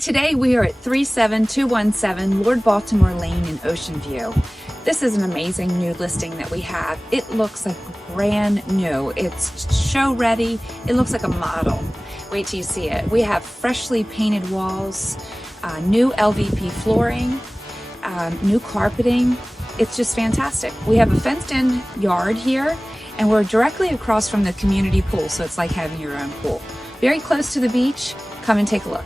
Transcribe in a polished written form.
Today we are at 37217 Lord Baltimore Lane in Ocean View. This is an amazing new listing that we have. It looks like brand new. It's show ready. It looks like a model. Wait till you see it. We have freshly painted walls, new LVP flooring, new carpeting. It's just fantastic. We have a fenced in yard here, and we're directly across from the community pool, so it's like having your own pool. Very close to the beach. Come and take a look.